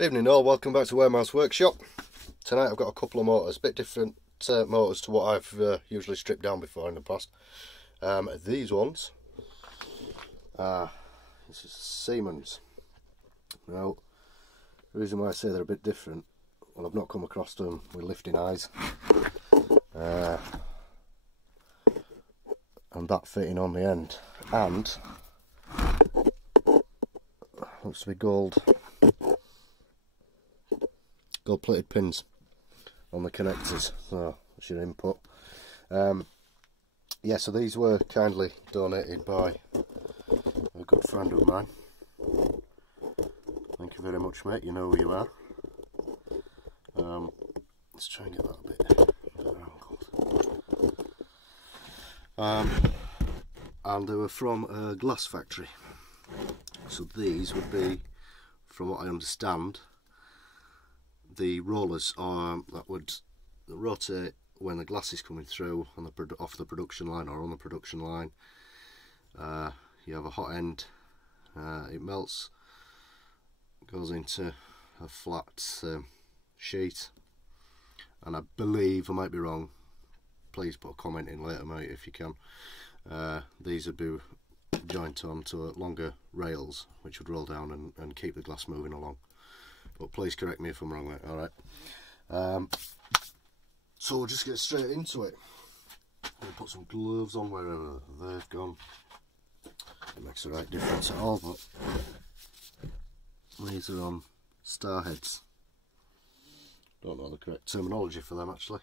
Evening all, welcome back to Warehouse Workshop. Tonight I've got a couple of motors, a bit different motors to what I've usually stripped down before in the past. These ones, this is Siemens. Now, the reason why I say they're a bit different, well, I've not come across them with lifting eyes. And that fitting on the end, and looks to be gold plated pins on the connectors, so that's your input. Yeah, so these were kindly donated by a good friend of mine. Thank you very much, mate, you know who you are. Let's try and get that a bit angled. And they were from a glass factory, so these would be, from what I understand, the rollers that would rotate when the glass is coming through on the off the production line or on the production line. You have a hot end, it melts, goes into a flat sheet, and I believe, I might be wrong, please put a comment in later, mate, if you can. These would be joined onto longer rails which would roll down and keep the glass moving along. But please correct me if I'm wrong, mate. Alright. So we'll just get straight into it. We'll put some gloves on wherever they've gone. It makes the right difference at all, but these are on star heads. Don't know the correct terminology for them actually.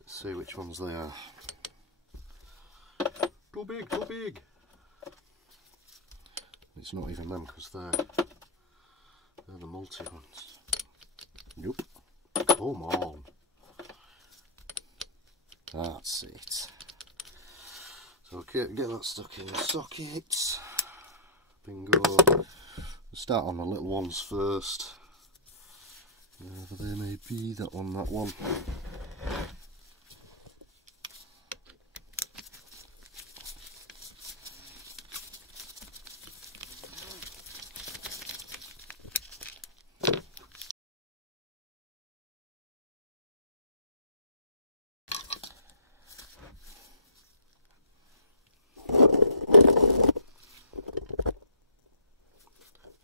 Let's see which ones they are. Too big, too big! It's not even them because they're the multi ones. Nope. Come on. That's it. So okay, get that stuck in the socket. Bingo. We'll start on the little ones first. Wherever they may be, that one, that one.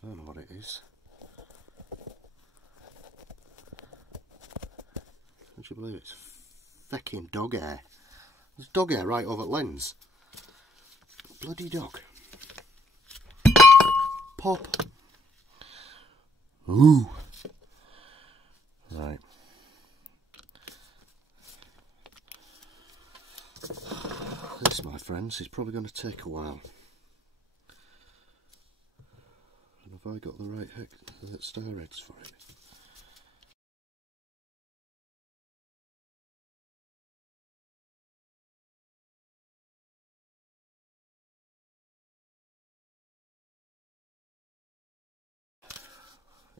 I don't know what it is. Can't you believe it's fecking dog hair? There's dog hair right over the lens. Bloody dog. Pop. Ooh. Right. This, my friends, is probably going to take a while. Have I got the right star heads for it?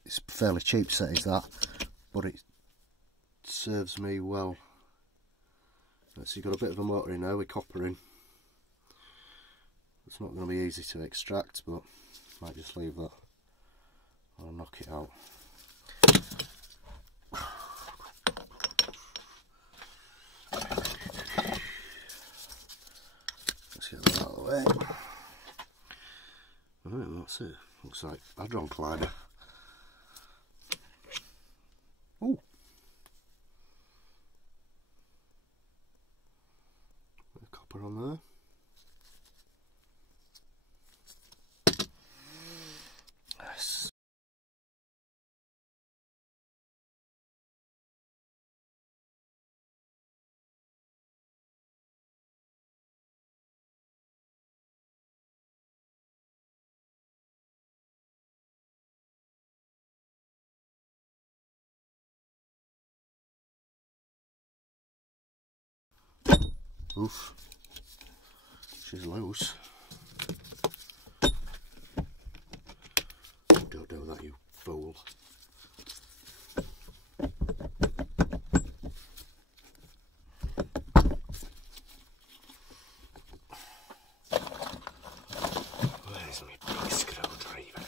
It's a fairly cheap set, is that, but it serves me well. So you've got a bit of a motor in now with copper in. It's not going to be easy to extract, but might just leave that. I'll knock it out. Let's get that out of the way. I think that's it. Looks like hadron collider. Oh, bit of copper on there. Yes. Oof, she's loose. Don't do that, you fool. Where's my big screwdriver?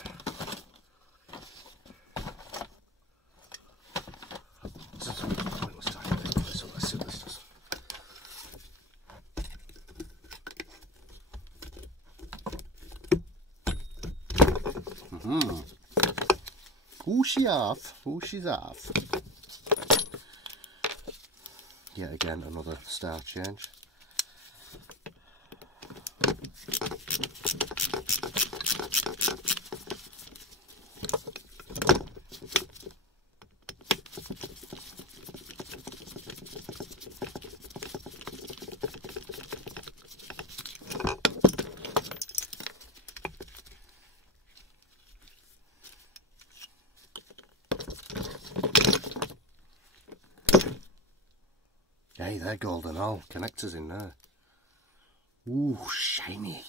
pointless taking it. So let's see what this does. Whooshy off, whooshy's off. Yet again, another star change. Hey, they're golden all. Connectors in there. Ooh, shiny.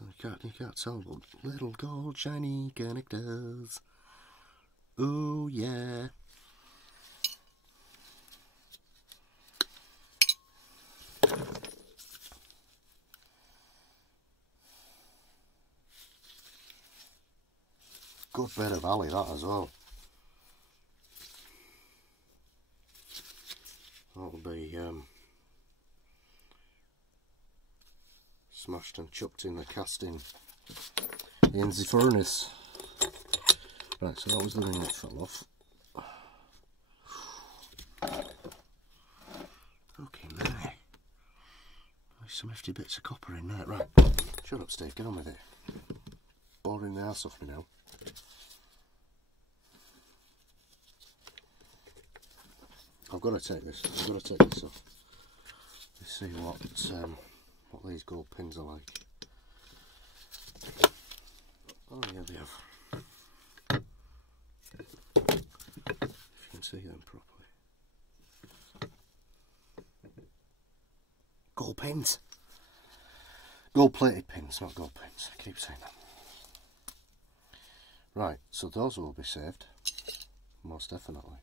You can't tell, but little gold shiny connectors. Oh yeah. Good bit of alley that as well. That'll be smashed and chucked in the casting in the furnace. Right, so that was the ring that fell off. Okay, there. There's some hefty bits of copper in there. Right, shut up, Steve, get on with it. Boring the arse off me now. I've got to take this. I've got to take this off. Let's see what these gold pins are like. Oh yeah, they have. If you can see them properly. Gold pins. Gold plated pins, not gold pins. I keep saying that. Right, so those will be saved. Most definitely.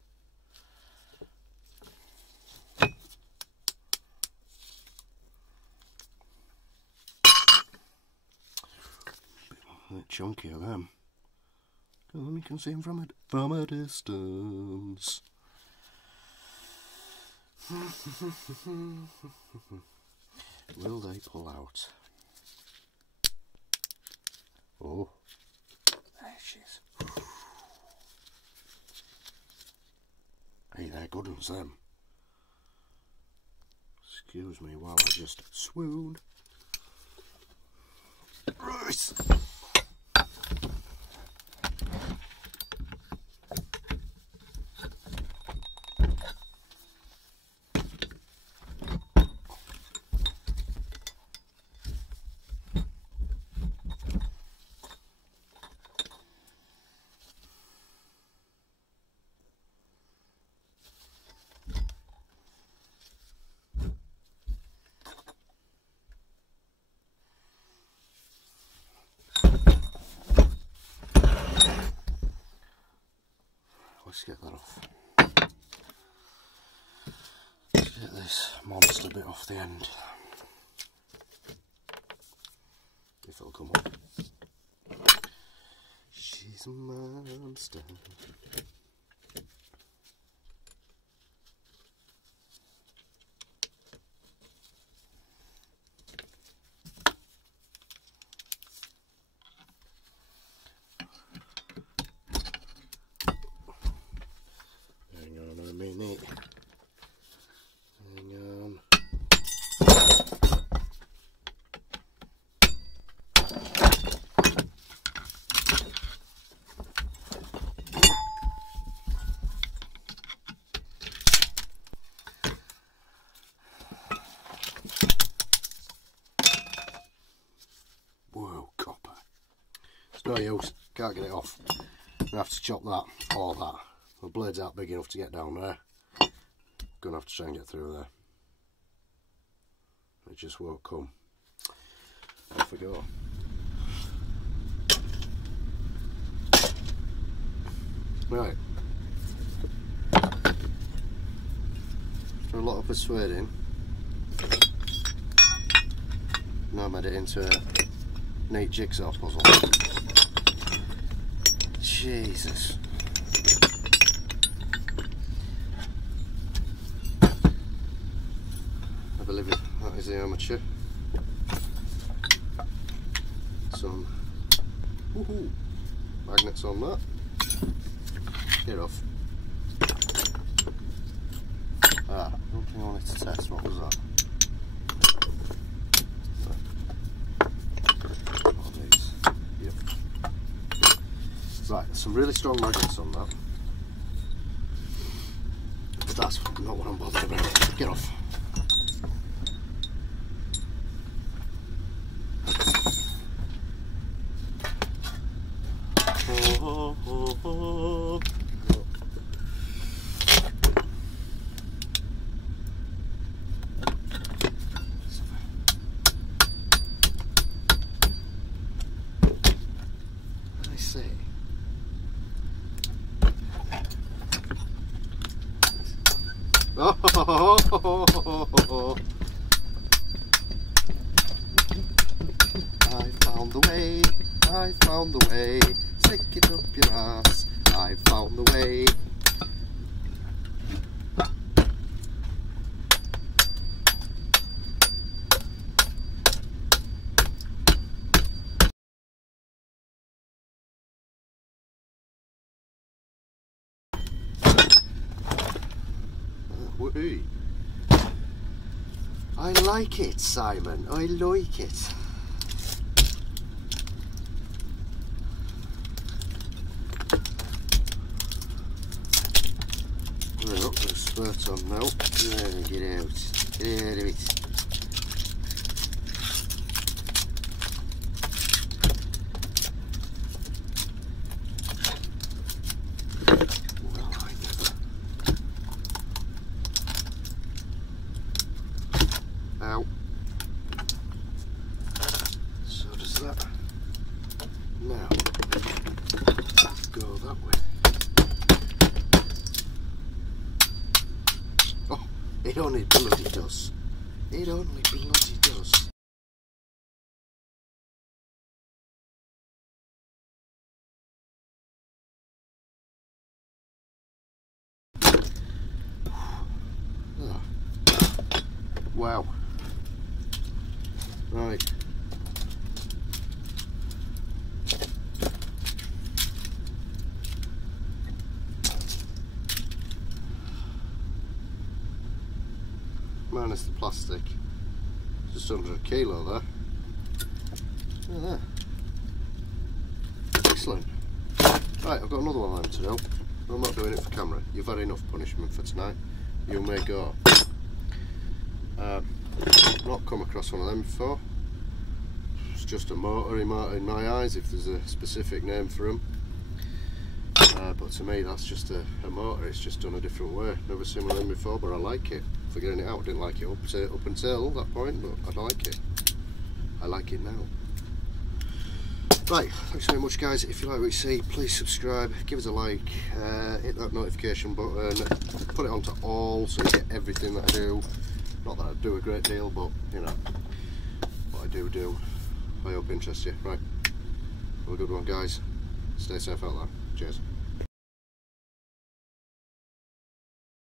A bit chunky of them. Oh, you can see them from a distance. Will they pull out? Oh, there she is. Hey, they're good ones, them. Excuse me while I just swoon. Right. Let's get that off. Let's get this monster bit off the end. If it'll come up. She's a monster. Whoa, copper. It's no use, can't get it off. I'm going to have to chop that or that. The blade's aren't big enough to get down there. Going to have to try and get through there. It just won't come. Off we go. Right. For a lot of persuading, now I made it into a neat jigsaw puzzle. Jesus. believe it, that is the armature. Some magnets on that. Get off. Ah, one thing I wanted to test, what was that? What are these? Yep. Right, some really strong magnets on that. But that's not what I'm bothered about. Get off. I see. Oh, I found the way, I found the way, stick it up your ass, I found the way. Woohoo! I like it, Simon, I like it. Well, the spurt on now. Get out. Get out of it. Ow. So does that. Now, go that way. Oh, it only bloody does. It only bloody does. Oh. Wow. Right. Minus the plastic. Just under a kilo there. Look at that. Excellent. Right, I've got another one to do. I'm not doing it for camera. You've had enough punishment for tonight. You may go. Not come across one of them before. It's just a motor in my eyes, if there's a specific name for them. But to me that's just a motor, it's just done a different way. Never seen one of them before, but I like it. For getting it out, I didn't like it up until that point, but I like it. I like it now. Right, thanks very much guys. If you like what you see, please subscribe, give us a like, hit that notification button, put it onto all so you get everything that I do. Not that I do a great deal, but you know, what I do, I hope it interests you. Right, have a good one guys. Stay safe out there. Cheers.